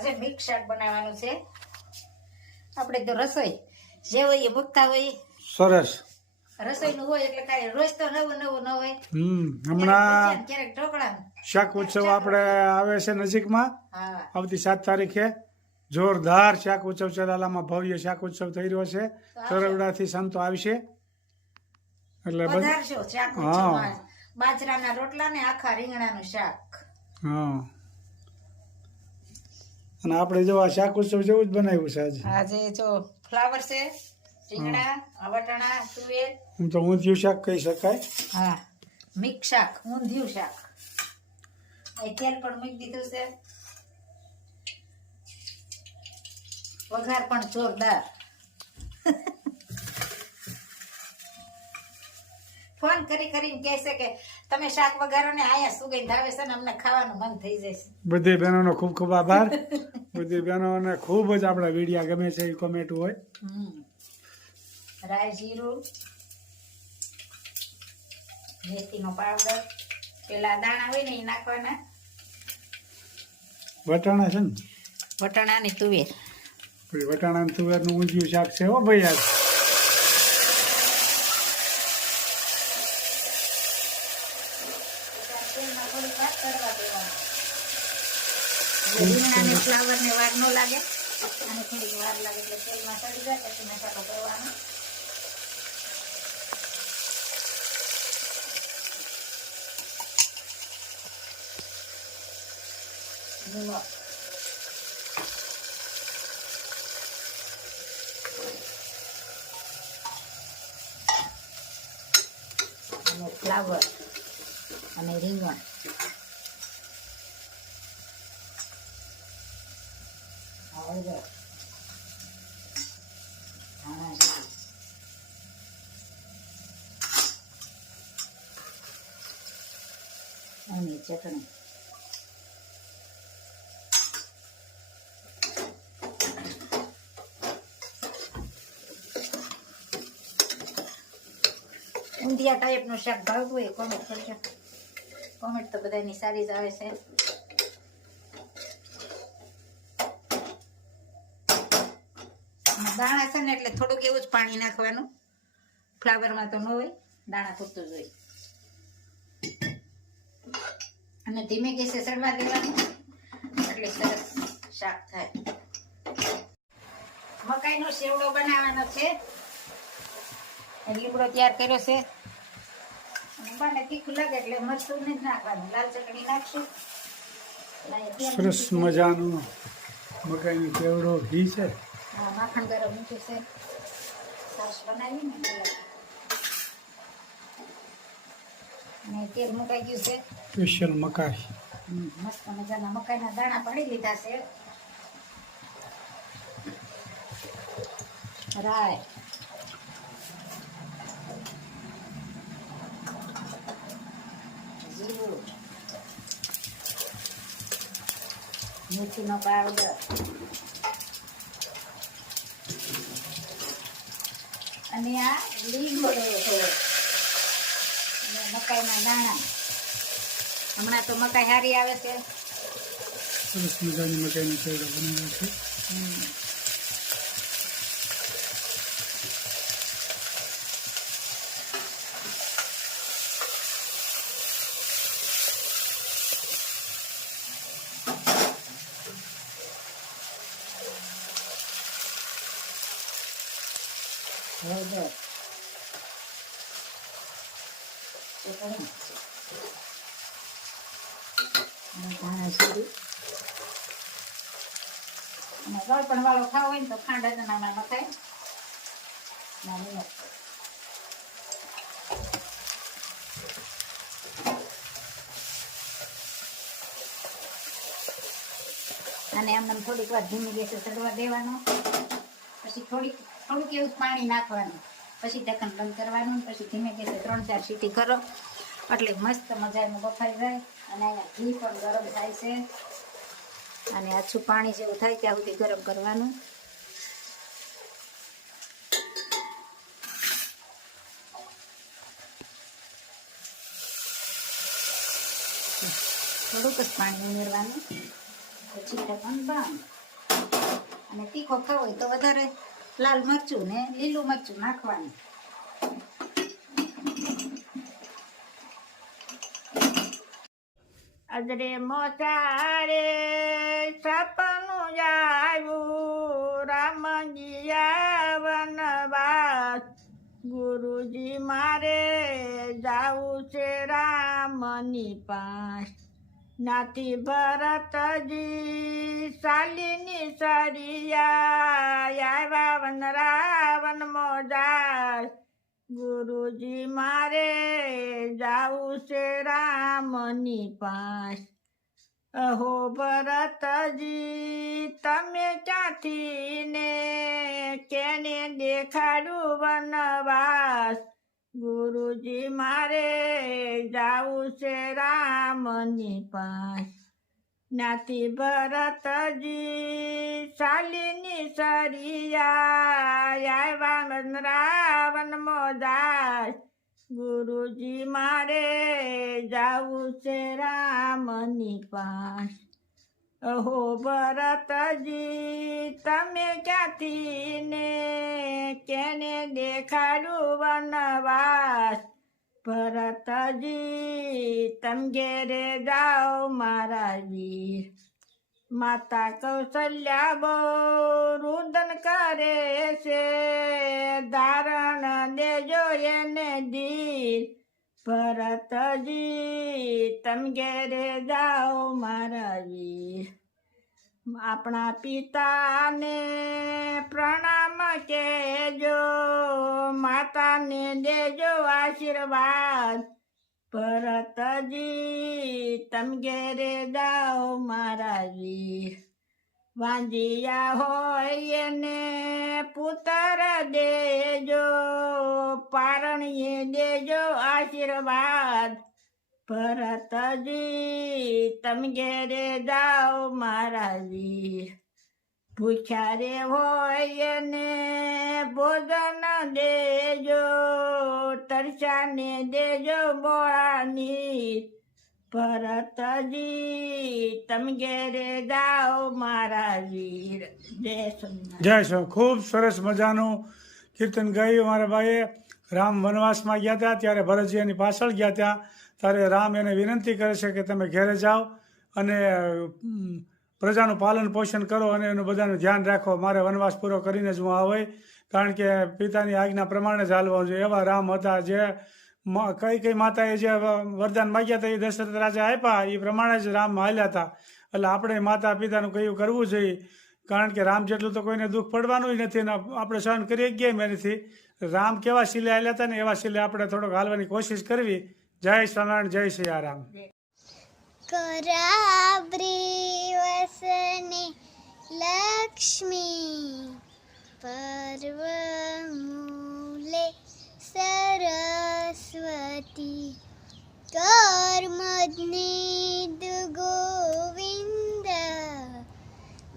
આજે મિક્સ શાક બનાવવાનું છે. આપણે તો રસોઈ જે હોય એ મૂકતા હોય. સરસ. રસોઈનું હોય એટલે કાંઈ રોજ તો નવું નવું ન હોય. હમણાં ક્યારેક ઢોકળા શાક ઉત્સવ આપણે આવે છે નજીકમાં. હા આવતી 7 તારીખે જોરદાર શાક ઉત્સવ ચલાલામાં ભવ્ય શાક ઉત્સવ થઈ રહ્યો છે. તરવડાથી સંતો આવશે એટલે પધારશો શાક ઉત્સવમાં. બાજરાના રોટલા ને આખા રીંગણાનું શાક. હા, અને આપણે જો આ શાક ઉત્સવ જેવું જ બનાવ્યું છે આજે. આજે જો ફ્લાવર છે, રીંગણા, વટાણા, તુવેર. હું તો ઊંધિયું શાક કહી શકાય. હા, મિક્સ શાક, ઊંધિયું શાક. અહીં તેલ પણ મૂકી દીધું છે. વઘાર પણ જોરદાર. ફોન કરી કરીને કહે છે કે તમે શાક વઘારો ને આયા સુગંધ આવે છે ને અમને ખાવાનું મન થઈ જશે. બધી બહેનોનો ખૂબ ખૂબ આભાર. બધી બહેનોને ખૂબ જ આપણા વિડીયા ગમે છે એ કોમેન્ટ હોય. રાઈ જીરું, મેથીનો પાવડર, પેલા દાણા હોય ને એ નાખવાના. વટાણા છે ને, વટાણા ની તુવેર. પછી વટાણા ને તુવેરનું ઊંધિયું શાક છે હો ભાઈ આજ. રીંગણાને ફ્લાવર ને વાર ન લાગે અને થોડીક વાર લાગે એટલે તેલમાં સડી જાય પછી મસાલો કરવાનો. અને ફ્લાવર અને રીંગણ. હળદર, ધાણા જીરું, અને ચટણી. ઊંધિયા ટાઈપનું શાક ભાવતું હોય કોમેન્ટ કરજો. કોમેન્ટ તો બધાની સારી જ આવે છે. દાણા છે ને એટલે થોડુંક એવું જ પાણી નાખવાનું. ફ્લાવરમાં તો ન હોય, દાણા પૂરતું જ હોય. અને ધીમે ગેસે સડવા દેવાનું એટલે સરસ શાક થાય. મકાઈનો સેવડો બનાવવાનો છે. લીમડો તૈયાર કર્યો છે. મને તીખું લાગે એટલે મરચું નથી નાખવાનું, લાલ ચટણી નાખશું. સરસ મજાનું મકાઈનો કેવડો ઘી છે. હા, માખણ ગરમ મૂક્યું છે. સાસ બનાવી ને તેલ મુકાઈ ગયું છે. સ્પેશિયલ મકાઈ. મસ્ત મજાના મકાઈના દાણા પાડી લીધા છે. રાય, જીરું, મેથીનો પાવડર અને આ લીમડો થોડો અને મકાઈના દાણા. હમણાં તો મકાઈ સારી આવે છે. સરસ મજાની મકાઈનો કેવડો બનાવ્યો છે. હળદર, ચટણી અને ધાણા જીરું. અને ગળપણ વાળો ખાવો હોય ને તો ખાંડ નાના નખાય. નાની નખાય. અને આમને થોડીક વાર ધીમી ગેસે ચડવા દેવાનો. પછી થોડુંક એવું પાણી નાખવાનું. પછી ઢક્કન બંધ કરવાનું. પછી ધીમે ગેસે 3-4 સીટી કરો એટલે મસ્ત મજાનું બફાઈ જાય. અને અહીંયા ઘી પણ ગરમ થાય છે. અને આછું પાણી જેવું થાય ત્યાં સુધી ગરમ કરવાનું. થોડુંક જ પાણી ઉમેરવાનું. પછી ઢક્કન બંધ. અને તીખો ખાવો હોય તો વધારે લાલ મરચું ને લીલું મરચું નાખવાનું. અદરે મોસારે સપનું આવ્યું, રામજી વનવાસ. ગુરુજી મારે જાવું છે રામની પાસ. નાથી ભરતજી શાલિની સરિયા, આવ્યા વન રાવણ મોજાર. ગુરુજી મારે જાવું છે રામની પાસ. અહો ભરતજી તમે ક્યાંથી ને કેને દેખાડું વનવાસ. ગુરુજી મારે જાવું છે રામની પાસ. નાથી ભરતજી શાલિની સરિયા, આવ્યા રાવણ મોજાર. ગુરુજી મારે જાવું છે રામની પાસ. અહો ભરતજી તમે ક્યાંથી ને કેને દેખાડું વનવાસ. ભરતજી તમ ઘેરે જાઓ મારા વીર. માતા કૌશલ્યા બહુ રુદન કરે છે, ધારણ દેજો એને ધીર. ભરતજી તમ ઘેરે જાઓ મારા વીર. આપણા પિતાને પ્રણામ કહેજો, માતાને દેજો આશીર્વાદ. ભરતજી તમ ઘેરે જાઓ મારા વીર. વાંજિયા હોય એને પુત્ર દેજો, પારણીએ દેજો આશીર્વાદ. ભરતજી તમ ઘેરે જાઓ મારા વીર. ભૂખ્યા રે હોય એને ભોજન દેજો, તરસાને દેજો બોળાની. ભરતજી તમ ઘેરે જાઓ મારા વીર. જય સોમનાથ. જય શ્રી ખૂબ સરસ મજાનું કીર્તન ગાયું મારા ભાઈએ. રામ વનવાસમાં ગયા હતા ત્યારે ભરતજી એની પાછળ ગયા હતા. ત્યારે રામ એને વિનંતી કરે છે કે તમે ઘેરે જાઓ અને પ્રજાનું પાલન પોષણ કરો અને એનું બધાનું ધ્યાન રાખો. મારે વનવાસ પૂરો કરીને જ હું આવે, કારણ કે પિતાની આજ્ઞા પ્રમાણે જ હાલવાનું છે. એવા રામ હતા જે કઈ માતાએ જે વરદાન માગ્યા હતા એ દશરથ રાજા આપ્યા એ પ્રમાણે જ રામ હાલ્યા હતા. એટલે આપણે માતા પિતાનું કયું કરવું જોઈએ, કારણ કે રામ જેટલું તો કોઈને દુઃખ પડવાનું નથી ને આપણે સહન કરી ગયા એનાથી. રામ કેવા શીલે હાલ્યા હતા ને એવા શીલે આપણે થોડોક હાલવાની કોશિશ કરવી. જય સ્વામિનારાયણ, જય સિયારામ. કરાબ્રી વસને લક્ષ્મી, પર્વ મૂલે સરસ્વતી. કર્મજ્ઞિદ ગોવિંદ,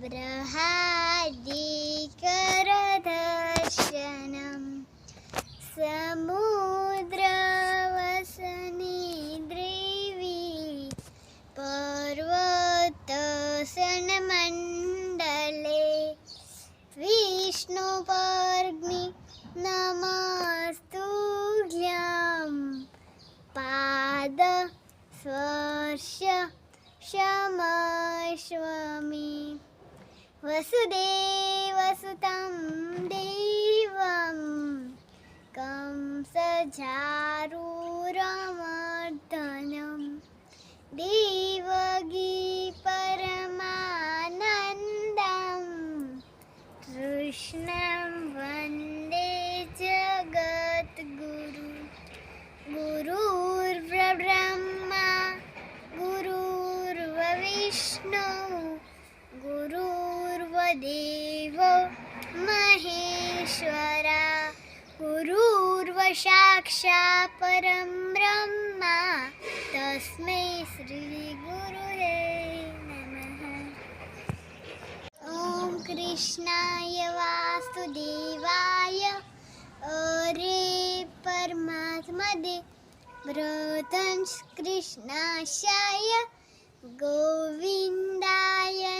બૃહાદિકર દર્શનમ. સમુદ્ર વસની દ્રિવી, પર્વત સનમંડલે. વિષ્ણુપર્ગ્નિ નમસ્તુભ્યં, પાદ સ્પર્શ ક્ષમસ્વમી. વસુદેવસુतं દેવં, કંસચારૂરમર્દનમ. દેવગી પરમાનંદમ, કૃષ્ણં વંદે જગદ્ગુરુ. ગુરુર્બ્રહ્મા ગુરુર્વિષ્ણુ, ગુરુર્દેવો મહેશ્વરા. ગુરુર્સાક્ષાત પરમ બ્રહ્મા, તસ્મૈ શ્રી ગુરુવે નમઃ. ઓમ કૃષ્ણાય વાસુદેવાય, અરે પરમાત્મદે, વ્રતંશ કૃષ્ણાશાય, ગોવિંદાય